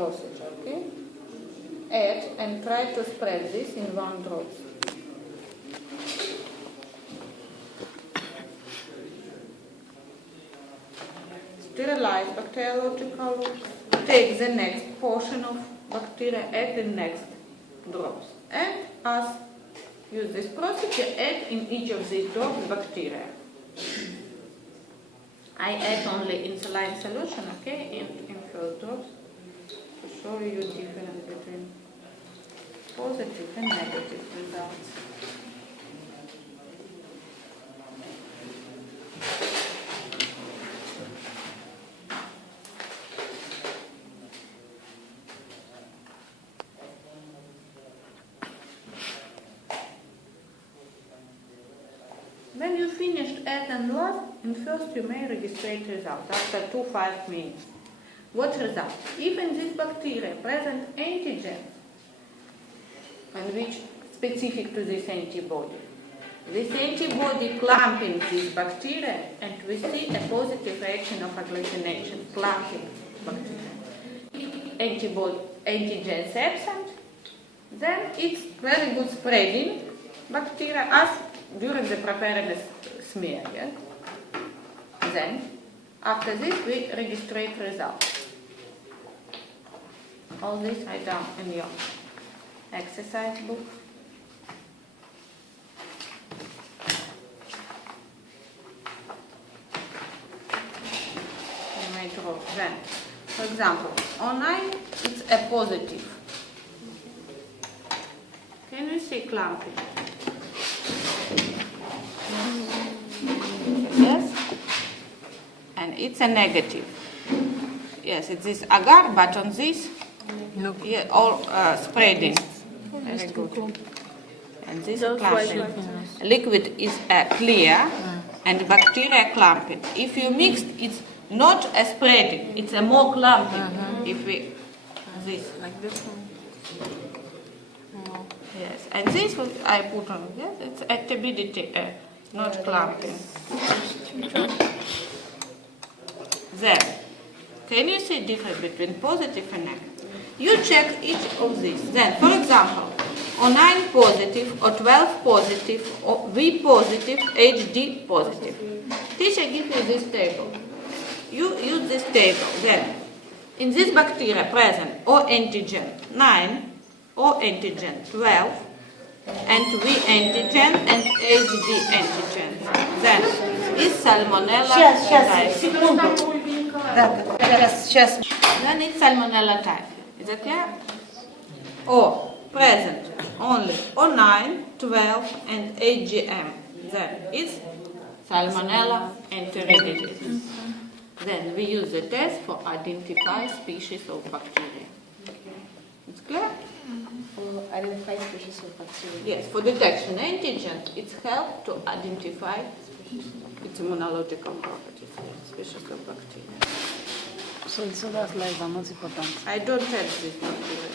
procedure, okay? Add and try to spread this in 1 drop. Sterilize bacteriological loop. Take the next portion of bacteria, add the next drops. And as use this procedure, add in each of these drops bacteria. I add only in saline solution, okay, in first drops, to show you difference between positive and negative results. When you finished add and loss, in first you may register results after 2-5 minutes. What result? If in this bacteria present antigen, and which specific to this antibody clumping this bacteria, and we see a positive reaction of agglutination, clumping bacteria. If antigen is absent, then it's very good spreading bacteria as during the preparedness smear. Yeah? Then, after this, we register results. All this I done in your exercise book. You may draw then. For example, O9, it's a positive. Can you see clumping? Yes? And it's a negative. Yes, it's this agar, but on this, no. Yeah, all spreading. Very good. And this clumping. Liquid is clear, and bacteria clumping. If you mix, it's not a spreading, it's a more clumping. If we, this. Like this one. Yes, and this I put on, yes, it's a turbidity, not clumping. Then, can you see difference between positive and negative? You check each of these. Then, for example, O9 positive, O12 positive, or V positive, HD positive. Teacher gives you this table. You use this table. Then, in this bacteria present O antigen 9, O antigen 12, and V antigen and HD antigen. Then, is salmonella type. Then it's salmonella type. Is that clear? O present only O9, 12, and AGM. Then it's salmonella enteriditis. Then we use the test for identify species of bacteria. It's clear? For identify species of bacteria. Yes, for detection antigen, it's help to identify its immunological properties, species of bacteria. So in sodas life are not important. I don't have this bacteria.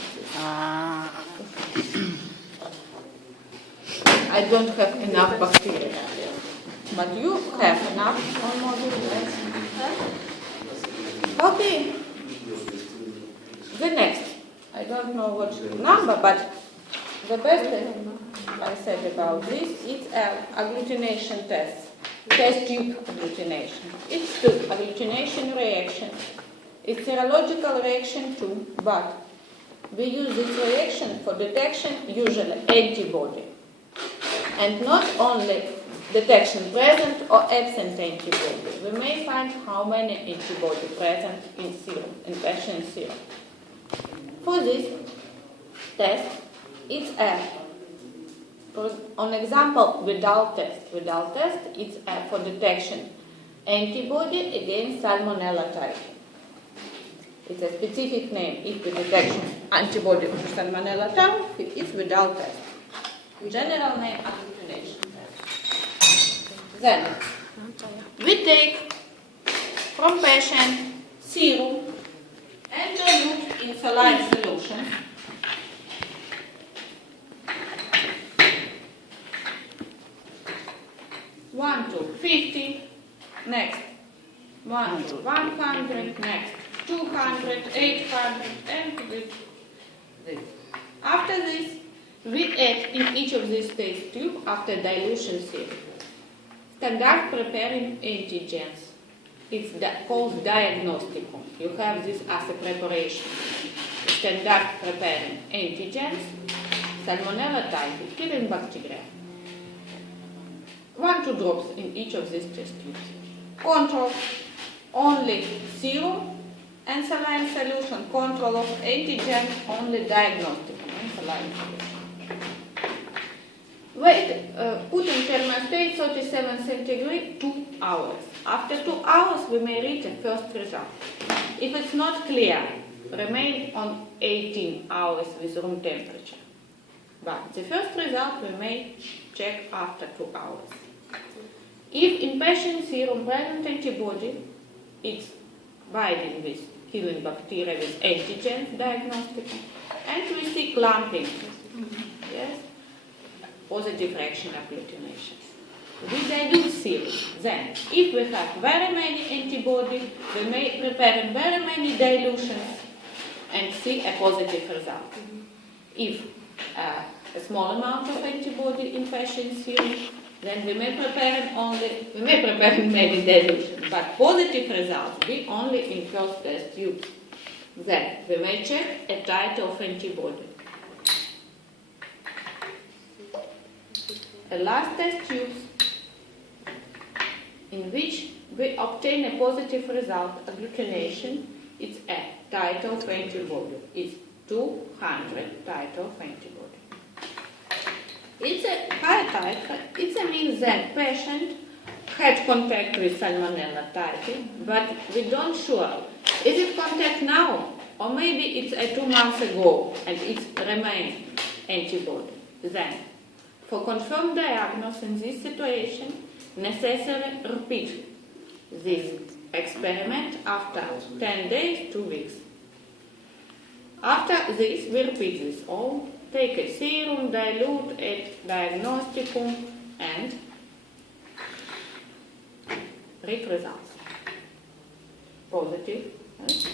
I don't have enough bacteria. But you have enough on module. Okay. The next. I don't know what number, but the best I said about this is agglutination test. Test tube agglutination. It's two agglutination reaction. It's serological reaction too, but we use this reaction for detection usually antibody. And not only detection present or absent antibody. We may find how many antibody present in serum, in patient serum. For this test, it's on example without test. Without test, it's for detection antibody against salmonella type. It's a specific name. If the detection antibody for salmonella type, it's without test. General name agglutination test. Then we take from patient serum and dilute in saline solution. One to 50, next 1 to 100, next 200, 800, and add in each of these test tubes after dilution serum standard preparing antigens. It's called diagnosticum. You have this as a preparation. Standard preparing antigens, Salmonella typhi, killing bacteria. 1-2 drops in each of these test tubes. Control only serum and saline solution. Control of antigen only diagnosticum and saline solution. Wait, put in thermostat 37 centigrade 2 hours. After 2 hours, we may reach a first result. If it's not clear, remain on 18 hours with room temperature. But the first result we may check after 2 hours. If in patient serum present antibody, it's binding with killing bacteria with antigens diagnostic, and we see clumping. Yes? Positive reaction agglutination. We dilute serum. Then, if we have very many antibodies, we may prepare in very many dilutions and see a positive result. If a small amount of antibody in patient serum, then we may prepare in many dilutions, but positive results be only in first test tubes. Then we may check a titer of antibody. The last test tubes in which we obtain a positive result, agglutination, it's a titer of antibody. It's 200 titer of antibody. It's a high titer. It means that patient had contact with Salmonella typhi, but we don't sure. Is it contact now? Or maybe it's 2 months ago and it remains antibody. Then, for confirmed diagnosis in this situation, necessary repeat this experiment after 10 days, 2 weeks. After this, we repeat this all. Take a serum, dilute it, diagnosticum, and read results. Positive, yes.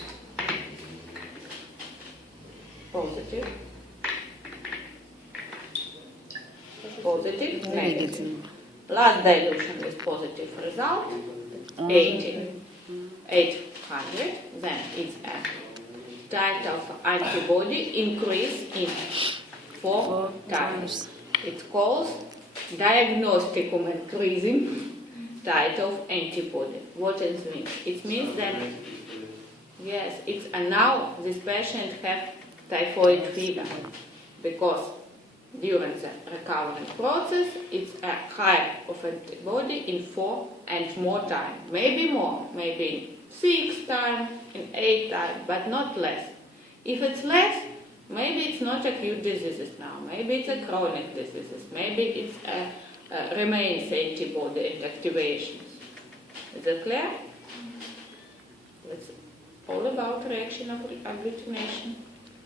Positive, positive, negative. Last dilution with positive result, 800. Then it's a titer of antibody increase in 4 times. It calls diagnosticum increasing titer of antibody. What does it mean? It means that, yes, it's now this patient have typhoid fever because during the recovery process, it's a high of antibody in 4 and more time. Maybe more, maybe 6 times, in 8 times, but not less. If it's less, maybe it's not acute diseases now. Maybe it's a chronic diseases. Maybe it's remains antibody and activations. Is that clear? It's all about reaction of agglutination.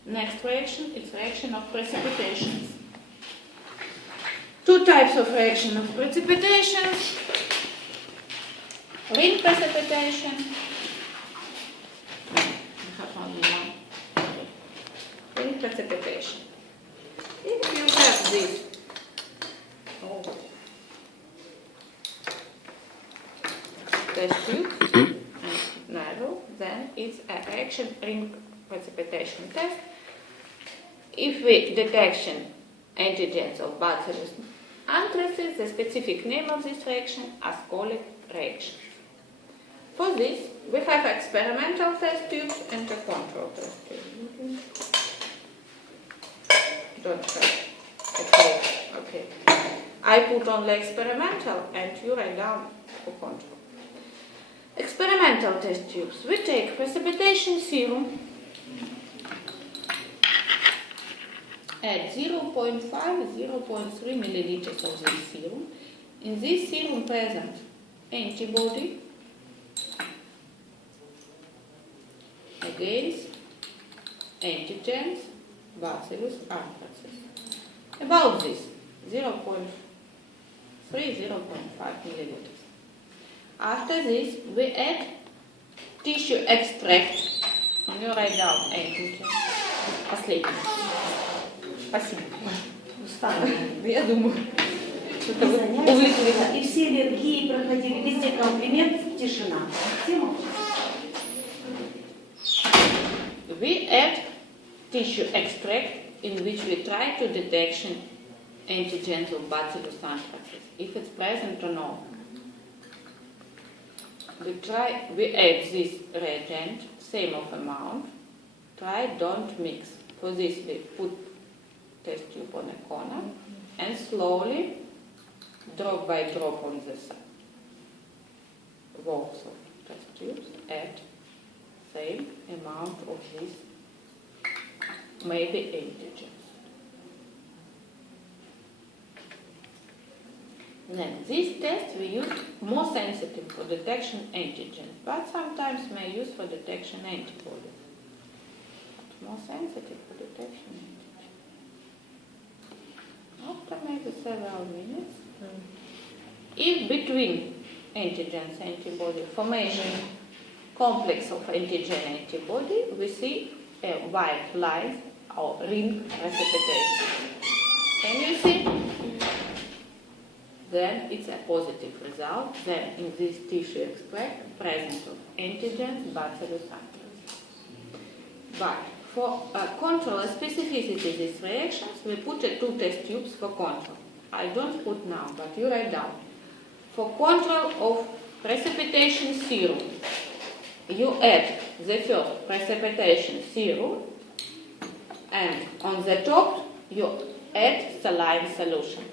Next reaction, it's reaction of precipitations. 2 types of reaction of precipitations. Ring precipitation. Ring precipitation. If you have this test tube and narrow, then it's a reaction ring precipitation test. If we detection antigens of Bacillus anthracis, the specific name of this reaction is colic reaction. For this, we have experimental test tubes and a control test tube. Don't have. Okay. I put only experimental and you write down for control. Experimental test tubes. We take precipitation serum at 0.5, 0.3 milliliters of this serum. In this serum present antibody against antigens Bacillus anthracis. About this, 0.3, 0.5 milliliters. After this, we add tissue extract. And you write down antigen. Последний. Спасибо. Я думаю, что-то вы увлеклись. И все аллергии проходили, везде комплимент, тишина. Все молчат. We add tissue extract in which we try to detection antigens of Bacillus anthracis, if it's present or not. We add this reagent, same of amount, try, don't mix. For this we put test tube on a corner and slowly, drop by drop on the walls of test tubes, add same amount of this, maybe antigens. Then this test we use more sensitive for detection antigen, but sometimes may use for detection antibody. But more sensitive for detection antigen. After maybe several minutes, if between antigens antibody formation complex of antigen antibody, we see a white line or ring precipitation. Can you see? Then it's a positive result. Then in this tissue extract, presence of antigens, Bacillus anthracis. But for control specificity of these reactions, we put 2 test tubes for control. I don't put now, but you write down. For control of precipitation serum, you add the first precipitation serum, and on the top you add saline solution.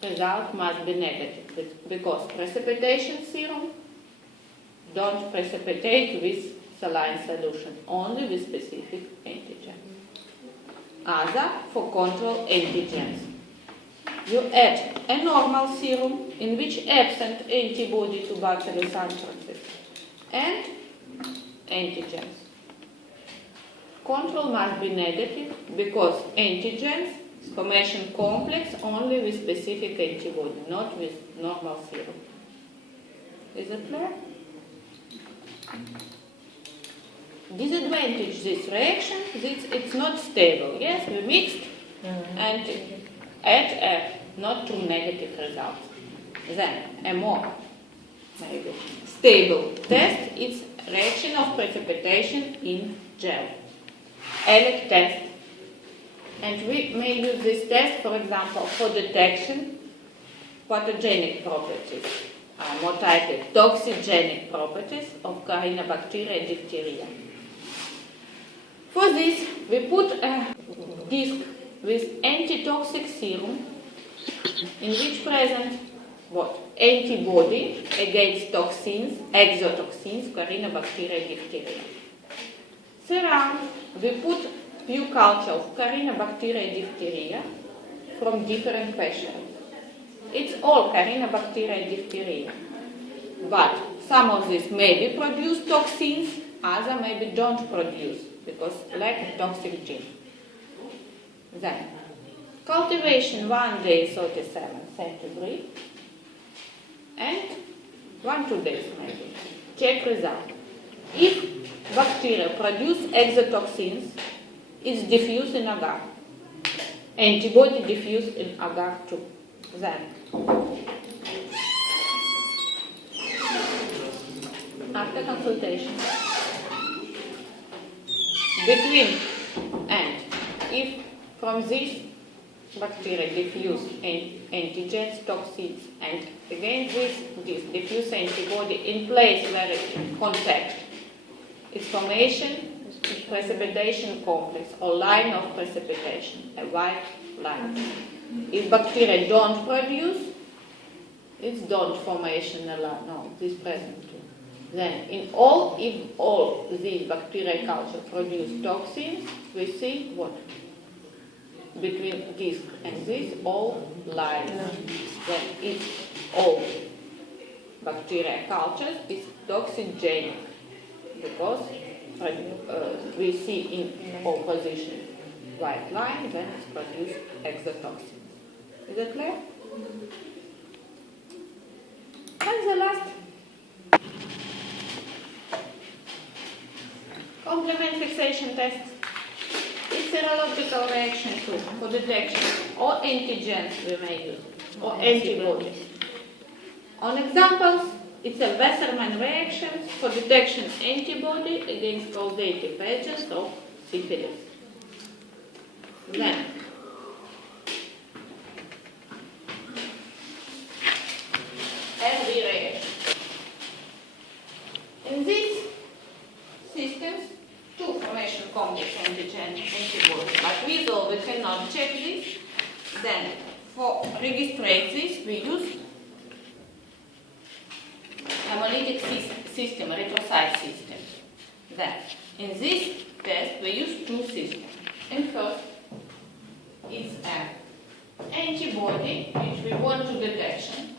Result must be negative because precipitation serum don't precipitate with saline solution, only with specific antigen. Other for control antigens. You add a normal serum in which absent antibody to Bacillus anthracis and antigens. Control must be negative because antigens formation complex only with specific antibody, not with normal serum. Is it clear? Disadvantage this reaction, it's not stable. Yes, we mixed and add a not too negative result. Then a more maybe stable test is reaction of precipitation in gel. ELEC test. And we may use this test, for example, for detection pathogenic properties, more tightly, toxigenic properties of Carinobacteria diphtheria. For this, we put a disc with antitoxic serum in which present what? Antibody against toxins, exotoxins, Carinobacteria diphtheria. Surround, we put few culture of Carinobacteria diphtheria from different patients. It's all Carinobacteria diphtheria. But some of these maybe produce toxins, other maybe don't produce because lack of toxic gene. Then, cultivation 1 day 37 centigrade and 1-2 days maybe. Check result. If bacteria produce exotoxins, it's diffused in agar. Antibody diffused in agar too. Then, after consultation, between and if from this bacteria diffuse antigens, toxins, and against this diffuse antibody in place where it contact, its formation precipitation complex or line of precipitation, a white line. If bacteria don't produce, it's don't formation alone. No, it is present too. Then, if all these bacteria culture produce toxins, we see what? Between this and this, all lines. Then, if all bacteria cultures is toxigenic because we see in all positions white line, then it's produced exotoxins. Is that clear? And the last complement fixation test. It's serological reaction too, for detection or antigens we may use, or antibodies. On examples, it's a Wassermann reaction for detection antibody against causative agents of syphilis. Then, every reaction. In these systems, two formation complex antigen antibodies, but with all we cannot check this. Then, for registrate this, we use hemolytic system, erythrocyte system. Then, in this test, we use two systems. And first, it's an antibody which we want to detection.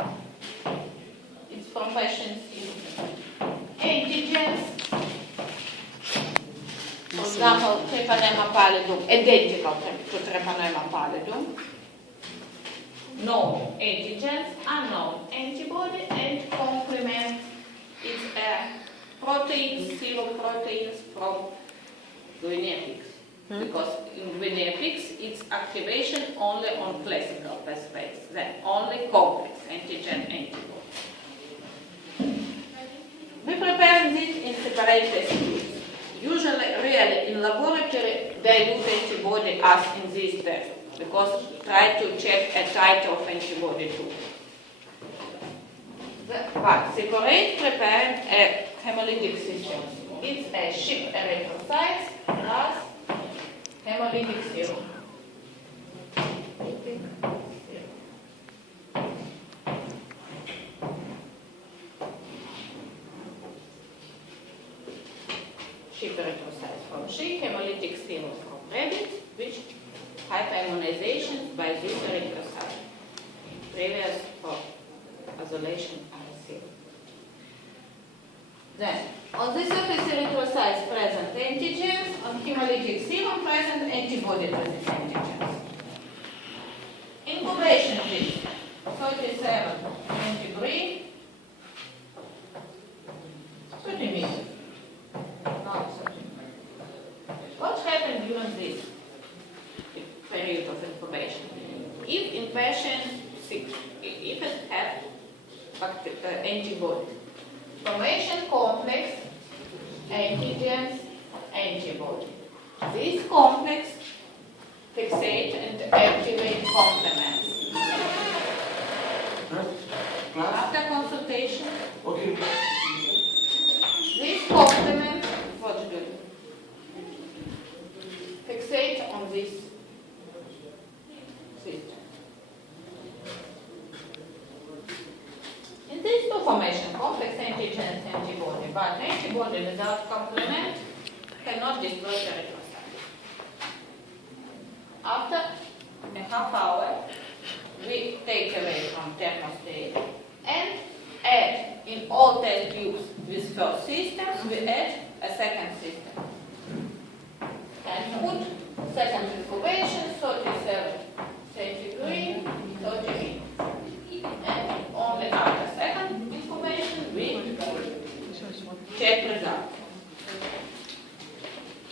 It's from patients antigens. For example, Treponema pallidum, identical to Treponema pallidum. Known antigens, unknown antibody, and complement it's a protein, seroproteins from guinea because in guinea pigs it's activation only on classical phosphate, then only complex antigen antibody. We prepare this in separate test tubes. Usually, really, in laboratory, they use antibody as in this test, because try to check a titer of antibody too. But separate prepare a hemolytic system. It's a ship erythrocytes plus hemolytic serum. Ship erythrocytes from sheep, hemolytic serum from rabbits, which hyperimmunization by this erythrocyte. Previous for isolation are serum. Then, on the surface erythrocytes present antigens, on hemolytic serum present antibody present antigens. Incubation is 37 degree, 30 minutes. Not 30 minutes. What happened during this period of incubation? If in patient sick, if it had antibody, formation complex, antigens, antibody. This complex fixate and activate complements. After consultation, Okay. this complement, what do you do? Fixate on this system. In this two formation, complex antigens, antibody, but antibody without complement cannot destroy the erythrocyte. After a half hour, we take away from thermostat and add in all test tubes with first systems, we add a second system. And put second incubation, 37 centigrade, 30 minutes. And only after second incubation, we check results.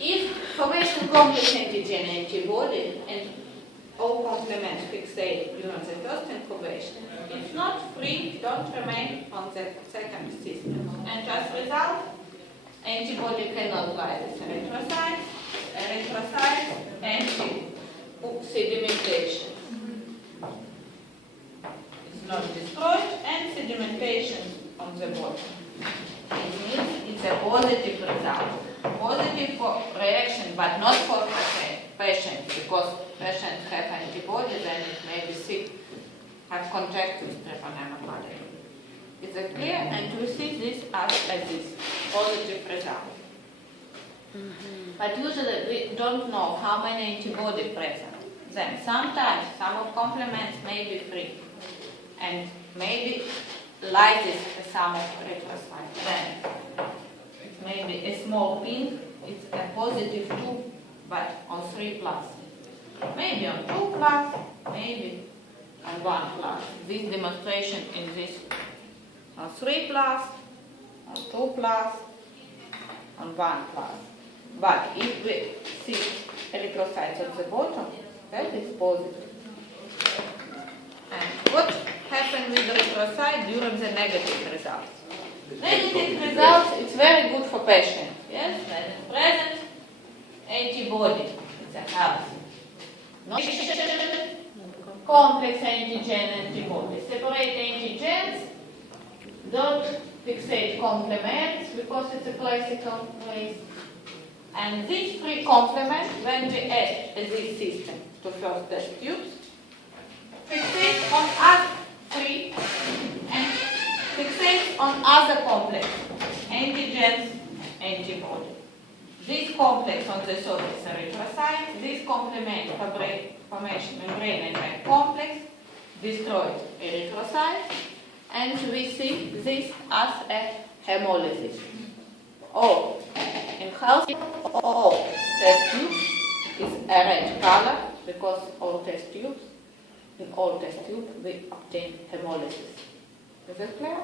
If formation complex antigen antibody and all complements fixate during the first incubation, it's not free, don't remain on the second system. And as a result, antibody cannot lyse erythrocytes, and sedimentation. It's not destroyed, and sedimentation on the bottom. It means it's a positive result. Positive for reaction, but not for patient, because patients have antibodies and it may be sick, have contact with Treponema pallidum. Is it clear? And we see this as this positive result. But usually we don't know how many antibodies present. Then sometimes some of complements may be free and maybe lyses some of erythrocytes. Then it may be a small pink, it's a positive 2, but on 3+. Maybe on 2+, maybe on 1+. This demonstration in this on 3+, on 2+, on 1+. But if we see erythrocytes erythrocytes at the bottom, that is positive. And what happened with the erythrocyte during the negative results? Negative results, it's very good for patient. Yes, when it's present, antibody, it's a health. Not complex antigen antibody. Separate antigens, don't fixate complements because it's a classical place. And these three complements, when we add this system to first test tubes, fixate on other three and fixate on other complex, antigens, antibody. This complex on the surface erythrocyte, this complement formation membrane enzyme complex destroys erythrocyte, and we see this as a hemolysis. Or in healthy, all test tubes is a red color because all test tubes, in all test tubes we obtain hemolysis. Is that clear?